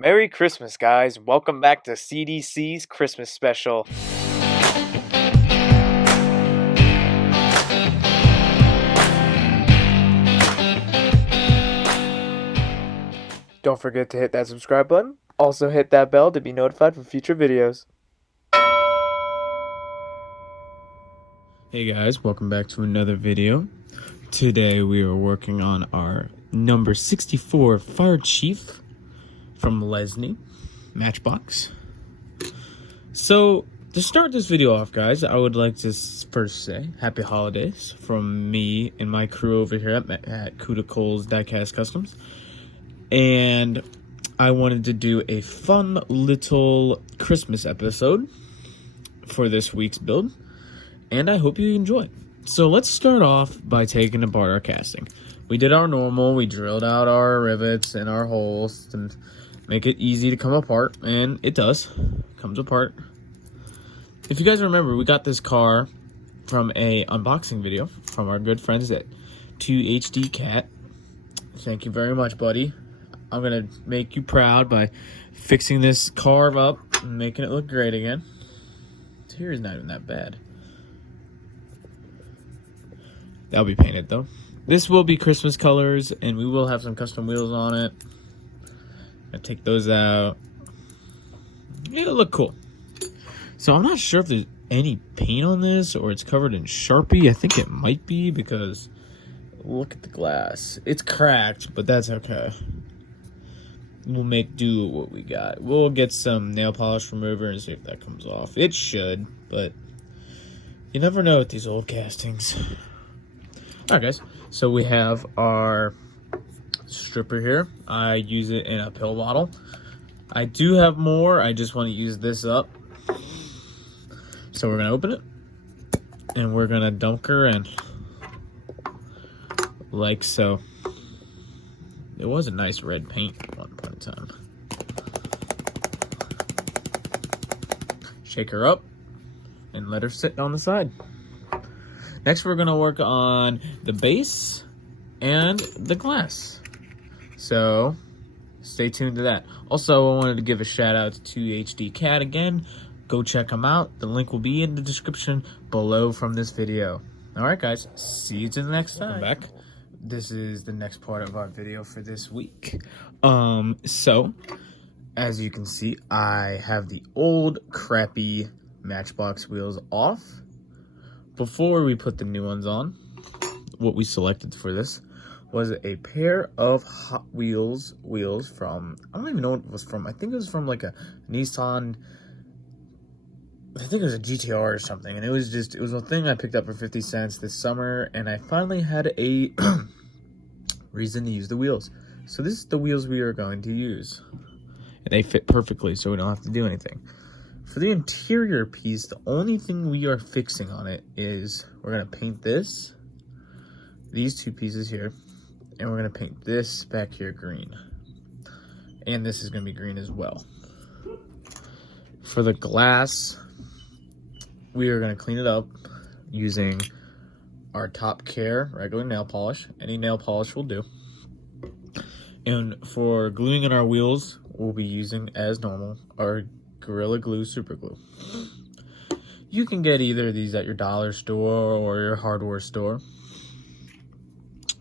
Merry Christmas, guys. Welcome back to CDC's Christmas special. Don't forget to hit that subscribe button. Also hit that bell to be notified for future videos. Hey guys, welcome back to another video. Today we are working on our number 64 Fire Chief from Lesney, Matchbox. So, to start this video off, guys, I would like to first say Happy Holidays from me and my crew over here at Cuda Diecast Customs. And I wanted to do a fun little Christmas episode for this week's build, and I hope you enjoy. So let's start off by taking apart our casting. We did our normal, we drilled out our rivets and our holes to make it easy to come apart, and it does, comes apart. If you guys remember, we got this car from a unboxing video from our good friends at 2HD Thank you very much, buddy. I'm gonna make you proud by fixing this car up and making it look great again. The interior's not even that bad. That'll be painted though. This will be Christmas colors, and we will have some custom wheels on it. I'll take those out. It'll look cool. So I'm not sure if there's any paint on this or it's covered in Sharpie. I think it might be because look at the glass. It's cracked, but that's okay. We'll make do with what we got. We'll get some nail polish remover and see if that comes off. It should, but you never know with these old castings. Alright guys, so we have our stripper here. I use it in a pill bottle. I do have more, I just want to use this up. So we're going to open it, and we're going to dunk her in, like so. It was a nice red paint at one point in time. Shake her up, and let her sit on the side. Next, we're going to work on the base and the glass. So, stay tuned to that. Also, I wanted to give a shout out to 2HD Cat again. Go check them out. The link will be in the description below from this video. Alright guys, see you to the next time. Welcome back. This is the next part of our video for this week. So, as you can see, I have the old crappy Matchbox wheels off. Before we put the new ones on, what we selected for this was a pair of Hot Wheels wheels from, I don't even know what it was from. I think it was from like a Nissan, I think it was a GTR or something. And it was a thing I picked up for 50 cents this summer. And I finally had a reason to use the wheels. So this is the wheels we are going to use. And they fit perfectly, so we don't have to do anything. For the interior piece, the only thing we are fixing on it is we're going to paint these two pieces here, and we're going to paint this back here green. And this is going to be green as well. For the glass, we are going to clean it up using our Top Care regular nail polish. Any nail polish will do. And for gluing in our wheels, we'll be using, as normal, our Gorilla Glue Super Glue. You can get either of these at your dollar store or your hardware store.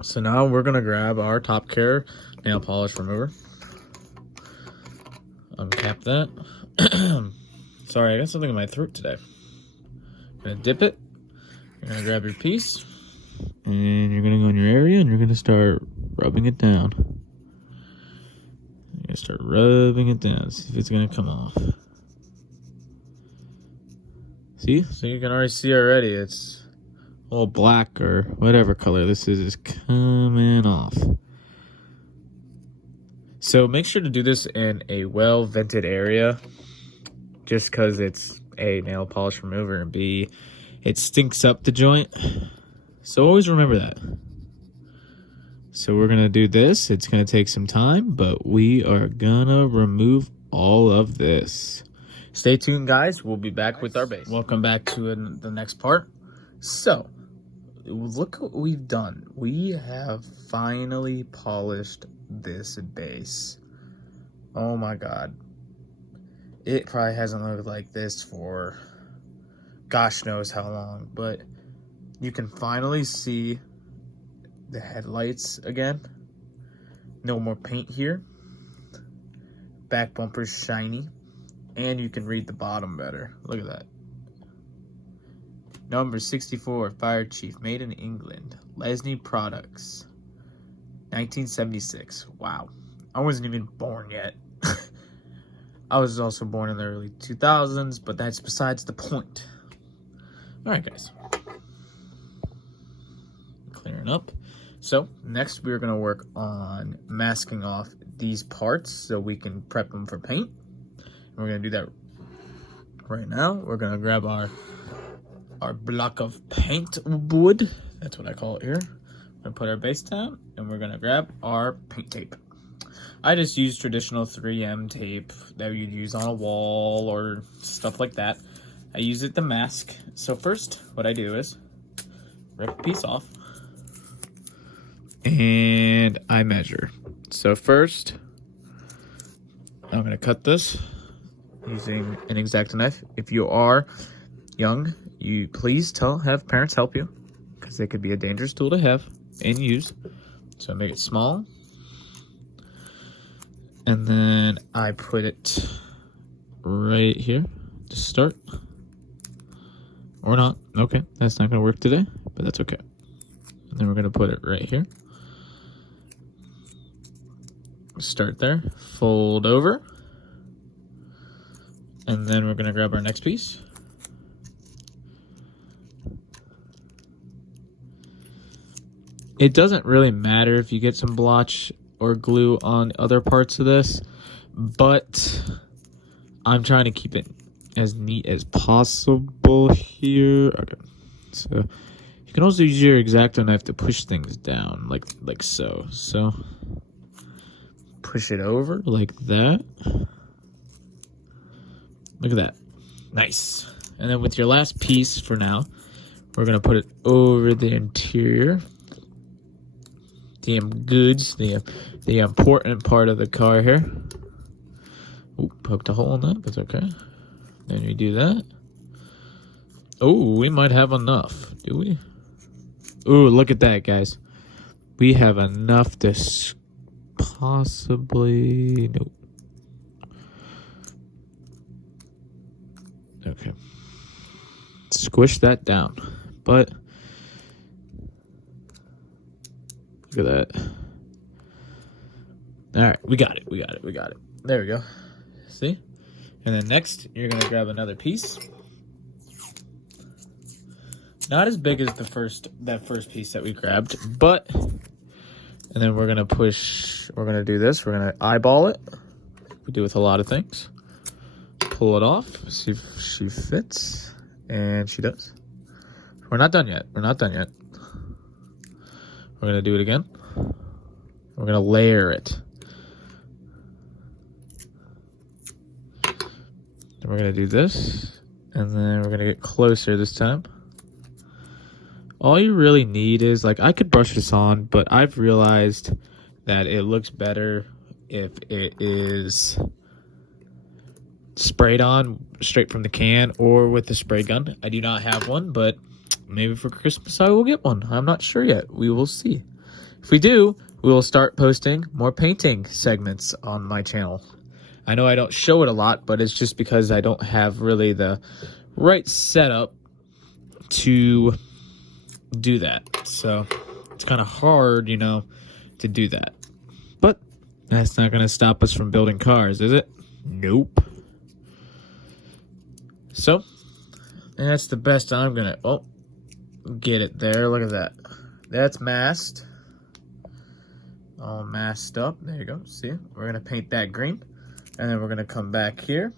So now we're going to grab our Top Care nail polish remover. Uncap that. Sorry, I got something in my throat today. I'm going to dip it. You're going to grab your piece. And you're going to go in your area and you're going to start rubbing it down. You're going to start rubbing it down. See if it's going to come off. See? So you can already see already it's all black or whatever color this is coming off. So make sure to do this in a well-vented area, just because it's A, nail polish remover, and B, it stinks up the joint. So always remember that. So we're going to do this. It's going to take some time, but we are going to remove all of this. Stay tuned, guys. We'll be back with our base. Welcome back to the next part. So, look what we've done. We have finally polished this base. Oh my god. It probably hasn't looked like this for gosh knows how long, but you can finally see the headlights again. No more paint here. Back bumper's shiny. And you can read the bottom better. Look at that. Number 64, Fire Chief, made in England. Lesney Products. 1976. Wow. I wasn't even born yet. I was also born in the early 2000s, but that's besides the point. Alright, guys. Clearing up. So, next we're going to work on masking off these parts so we can prep them for paint. And we're going to do that right now. We're going to grab our block of paint wood. That's what I call it here. We're going to put our base down, and we're going to grab our paint tape. I just use traditional 3M tape that you'd use on a wall or stuff like that. I use it to mask. So first, what I do is rip a piece off, and I measure. So first, I'm going to cut this using an X-Acto knife. If you are young, you please have parents help you, because they could be a dangerous tool to have and use. So I make it small, and then I put it right here to start. Or not. Okay, that's not going to work today, but that's okay. And then we're going to put it right here. Start there, fold over, and then we're going to grab our next piece. It doesn't really matter if you get some blotch or glue on other parts of this, but I'm trying to keep it as neat as possible here. Okay, so you can also use your X-Acto knife to push things down, like so. So push it over like that. Look at that. Nice. And then with your last piece for now, we're going to put it over the interior. The goods, the important part of the car here. Ooh, poked a hole in that. That's okay. Then we do that. Oh, we might have enough. Do we? Ooh, look at that, guys. We have enough to possibly... Nope. Okay. Squish that down. But... look at that. Alright, we got it. There we go. See? And then next, you're going to grab another piece. Not as big as that first piece that we grabbed, but... and then we're going to do this. We're going to eyeball it. We do with a lot of things. Pull it off. See if she fits. And she does. We're not done yet. We're going to do it again. We're going to layer it. Then we're going to do this. And then we're going to get closer this time. All you really need is, I could brush this on, but I've realized that it looks better if it is sprayed on straight from the can or with the spray gun. I do not have one, but maybe for Christmas I will get one. I'm not sure yet. We will see. If we do, we will start posting more painting segments on my channel. I know I don't show it a lot, but it's just because I don't have really the right setup to do that. So it's kind of hard, to do that. But that's not going to stop us from building cars, is it? Nope. So, and that's the best I'm going to... oh, get it there. Look at that. That's masked. All masked up. There you go. See? We're going to paint that green. And then we're going to come back here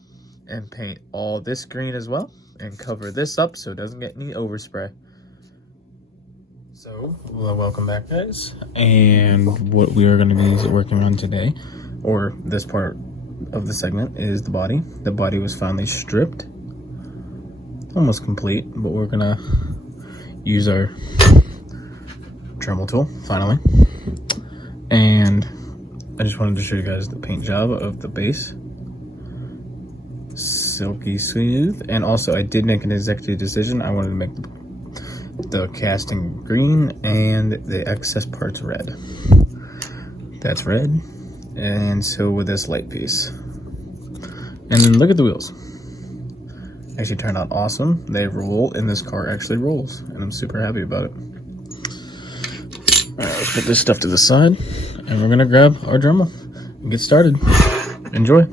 and paint all this green as well. And cover this up so it doesn't get any overspray. So, well, welcome back, guys. And what we are going to be working on today, or this part of the segment, is the body. The body was finally stripped. Almost complete, but we're going to use our Dremel tool, finally. And I just wanted to show you guys the paint job of the base. Silky smooth. And also I did make an executive decision. I wanted to make the casting green and the excess parts red. That's red. And so with this light piece. And then look at the wheels. Actually turned out awesome. They roll, and this car actually rolls, and I'm super happy about it. Alright, let's put this stuff to the side, and we're gonna grab our Dremel and get started. Enjoy.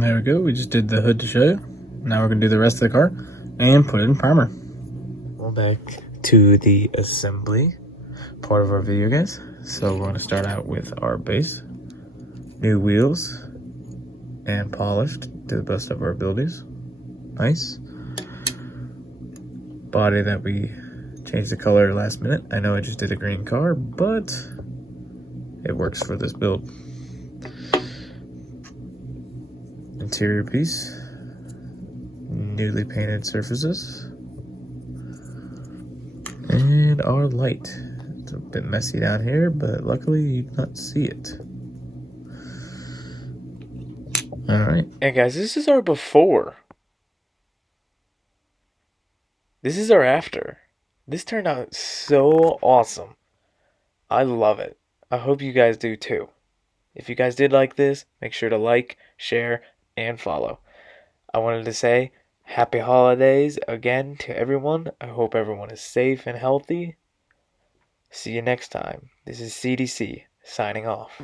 There we go. We just did the hood to show you. Now we're gonna do the rest of the car and put it in primer. Well, back to the assembly part of our video, guys. So we're gonna start out with our base, new wheels, and polished to the best of our abilities. Nice. Body that we changed the color last minute. I know I just did a green car, but it works for this build. Interior piece, newly painted surfaces, and our light. It's a bit messy down here, but luckily you cannot see it. Alright. And guys, this is our before. This is our after. This turned out so awesome. I love it. I hope you guys do too. If you guys did like this, make sure to like, share, and follow. I wanted to say happy holidays again to everyone. I hope everyone is safe and healthy. See you next time. This is CDC signing off.